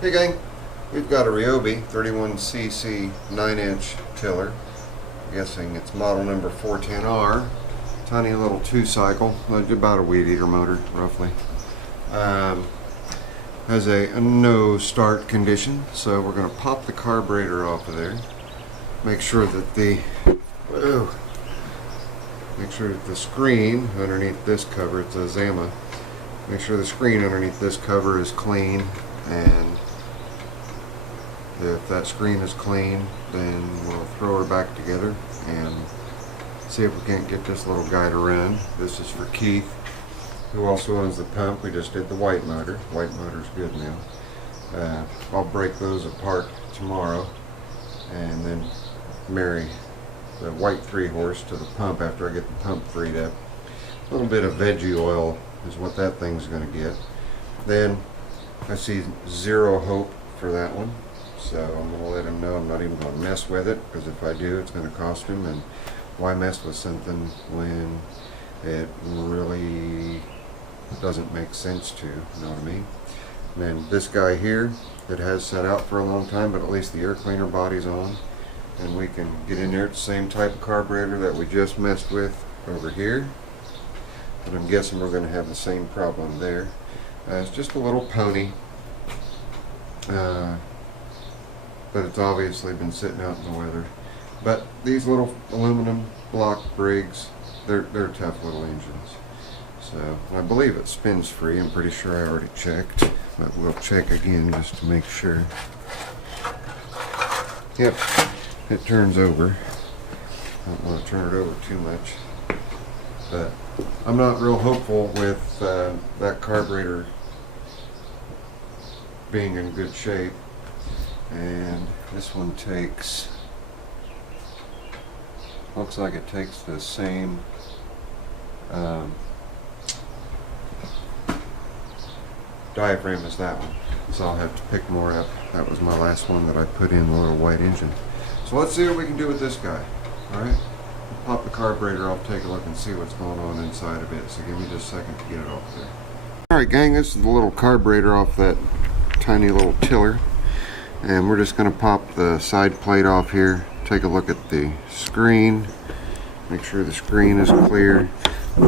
Hey gang, we've got a Ryobi 31cc 9-inch tiller. I'm guessing it's model number 410R. Tiny little 2-cycle, about a weed eater motor roughly. Has a no start condition, so we're going to pop the carburetor off of there. Make sure that the screen underneath this cover, it's a Zama. Make sure the screen underneath this cover is clean, and if that screen is clean, then we'll throw her back together and see if we can't get this little guy to run. This is for Keith, who also owns the pump. We just did the white motor. White motor's good now. I'll break those apart tomorrow and then marry the white 3-horse to the pump after I get the pump freed up. A little bit of veggie oil is what that thing's going to get. Then I see zero hope for that one, so I'm going to let him know I'm not even going to mess with it, because if I do, it's going to cost him, and why mess with something when it really doesn't make sense to, you know what I mean? And then this guy here, it has sat out for a long time, but at least the air cleaner body's on, and we can get in there. It's the same type of carburetor that we just messed with over here, but I'm guessing we're going to have the same problem there. It's just a little pony, but it's obviously been sitting out in the weather. But these little aluminum block Briggs, they're tough little engines. So I believe it spins free. I'm pretty sure I already checked, but we'll check again just to make sure. Yep, it turns over. I don't want to turn it over too much, but I'm not real hopeful with that carburetor being in good shape. And this one takes, looks like it takes the same diaphragm as that one, so I'll have to pick more up. That was my last one that I put in, the little white engine. So let's see what we can do with this guy. Alright, pop the carburetor off, take a look and see what's going on inside of it. So give me just a second to get it off there. Alright gang, this is the little carburetor off that tiny little tiller, and we're just going to pop the side plate off here, take a look at the screen, make sure the screen is clear.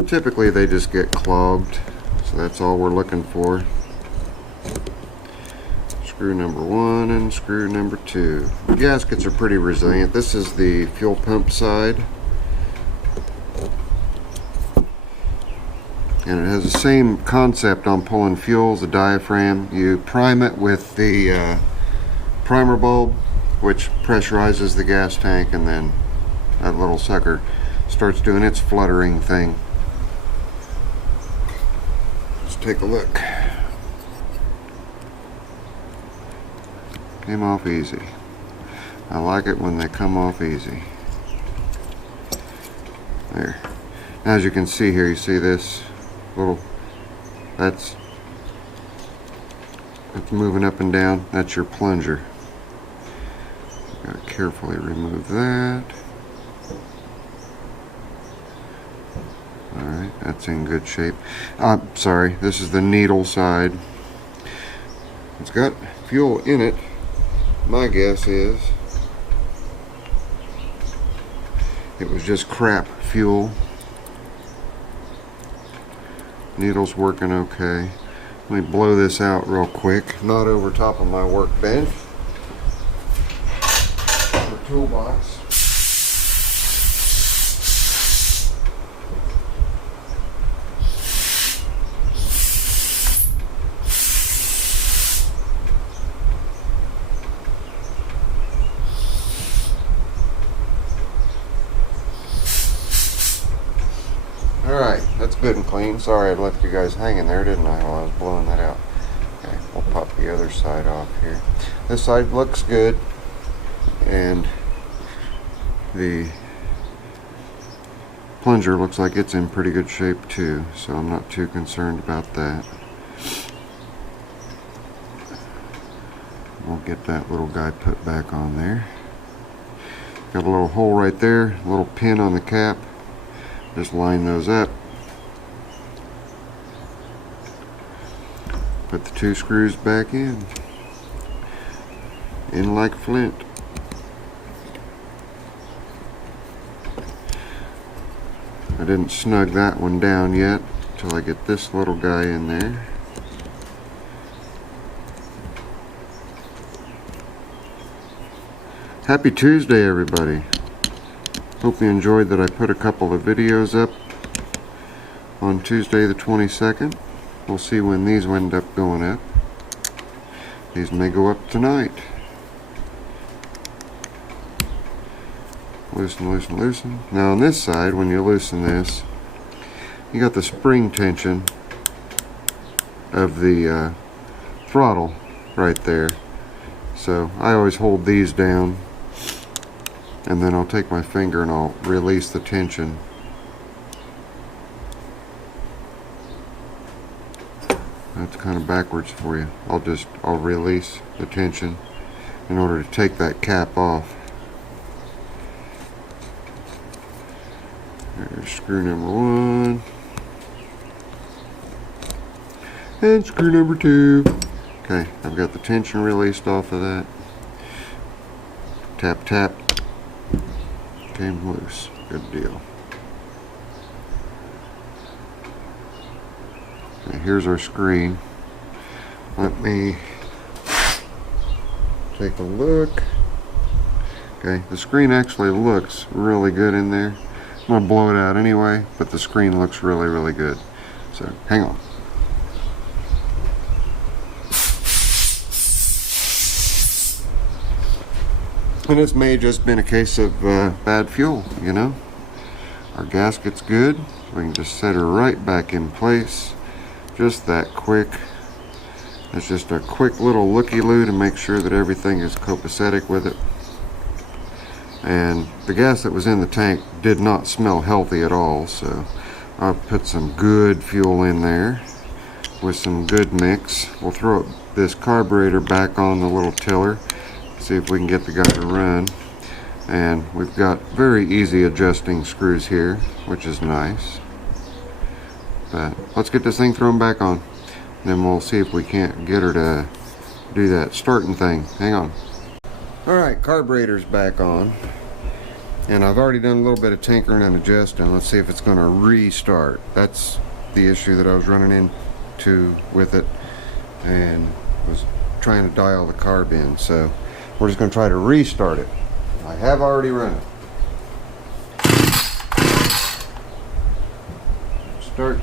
Typically they just get clogged, so that's all we're looking for. Screw number 1 and screw number 2. The gaskets are pretty resilient. This is the fuel pump side, and it has the same concept on pulling fuel as the diaphragm. You prime it with the primer bulb, which pressurizes the gas tank, and then that little sucker starts doing its fluttering thing. Let's take a look. Came off easy. I like it when they come off easy. There. As you can see here, you see this little, that's moving up and down. That's your plunger. Gotta carefully remove that. Alright, that's in good shape. Sorry, this is the needle side. It's got fuel in it. My guess is it was just crap fuel. Needle's working okay. Let me blow this out real quick. Not over top of my workbench or toolbox. Alright, that's good and clean. Sorry I left you guys hanging there, didn't I, while I was blowing that out. Okay, we'll pop the other side off here. This side looks good, and the plunger looks like it's in pretty good shape too, so I'm not too concerned about that. We'll get that little guy put back on there. Got a little hole right there, a little pin on the cap. Just line those up. Put the 2 screws back in. in like flint. I didn't snug that one down yet until I get this little guy in there. Happy Tuesday, everybody. Hope you enjoyed that I put a couple of videos up on Tuesday the 22nd. We'll see when these end up going up. These may go up tonight. Loosen, loosen, loosen. Now on this side, when you loosen this, you got the spring tension of the throttle right there. So I always hold these down, and then I'll take my finger and I'll release the tension. That's kind of backwards for you. I'll release the tension in order to take that cap off. There's screw number 1 and screw number 2. Okay, I've got the tension released off of that. Tap, tap. Came loose. Good deal. Okay, here's our screen. Let me take a look. Okay, the screen actually looks really good in there. I'm going to blow it out anyway, but the screen looks really, really good. So, hang on. And this may have just been a case of bad fuel, you know. Our gasket's good. We can just set her right back in place. Just that quick. It's just a quick little looky-loo to make sure that everything is copacetic with it. And the gas that was in the tank did not smell healthy at all, so I've put some good fuel in there with some good mix. We'll throw this carburetor back on the little tiller, see if we can get the guy to run. And we've got very easy adjusting screws here, which is nice. But let's get this thing thrown back on, then we'll see if we can't get her to do that starting thing. Hang on. Alright, carburetor's back on, and I've already done a little bit of tinkering and adjusting. Let's see if it's going to restart. That's the issue that I was running into with it, and was trying to dial the carb in. So we're just going to try to restart it. I have already run it. Start.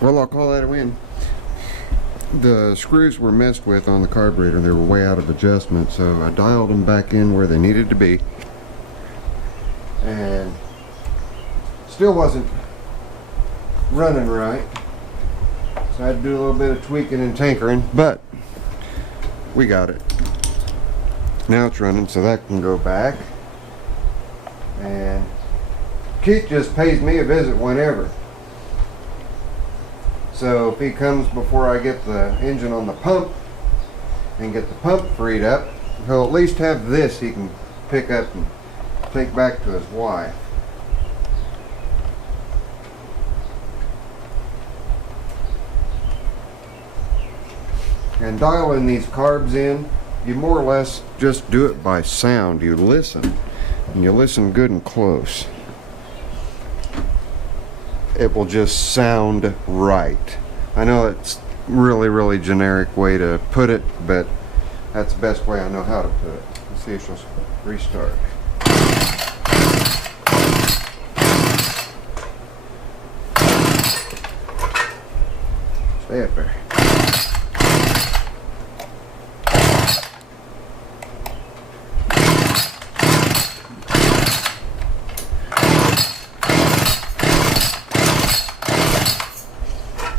Well, I'll call that a win. The screws were messed with on the carburetor. They were way out of adjustment, so I dialed them back in where they needed to be. And still wasn't running right. So I had to do a little bit of tweaking and tinkering, but we got it. Now it's running, so that can go back. And Keith just pays me a visit whenever. So if he comes before I get the engine on the pump and get the pump freed up, he'll at least have this he can pick up and take back to his wife. And dialing these carbs in, you more or less just do it by sound. You listen, and you listen good and close. It will just sound right. I know it's really, really generic way to put it, but that's the best way I know how to put it. Let's see if she'll restart. Stay up there.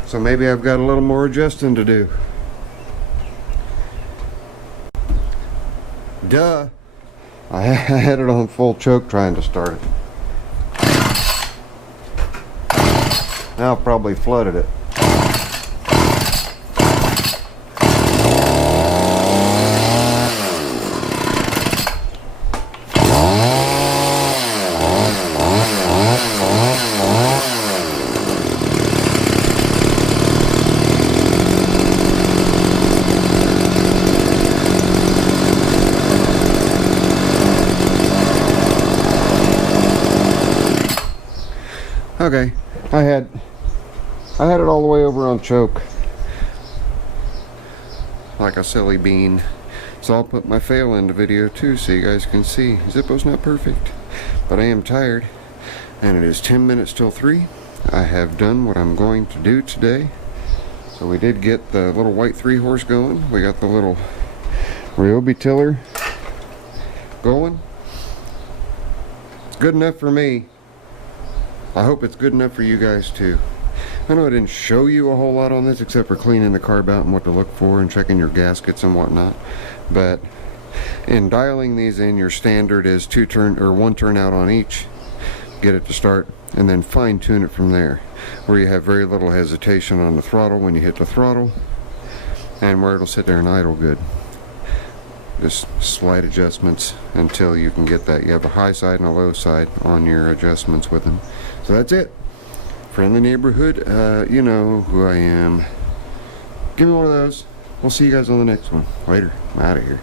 So maybe I've got a little more adjusting to do. Duh. I had it on full choke trying to start it. Now I've probably flooded it. Okay, I had it all the way over on choke, like a silly bean. So I'll put my fail into video too, so you guys can see. Zippo's not perfect, but I am tired, and it is 10 minutes till 3. I have done what I'm going to do today. So we did get the little white 3-horse going. We got the little Ryobi tiller going. It's good enough for me. I hope it's good enough for you guys too. I know I didn't show you a whole lot on this except for cleaning the carb out and what to look for and checking your gaskets and whatnot. But in dialing these in, your standard is 1 turnout on each. Get it to start and then fine tune it from there, where you have very little hesitation on the throttle when you hit the throttle, and where it'll sit there and idle good. Just slight adjustments until you can get that. You have a high side and a low side on your adjustments with them. So that's it. Friendly neighborhood, you know who I am. Give me one of those. We'll see you guys on the next one. Later. I'm out of here.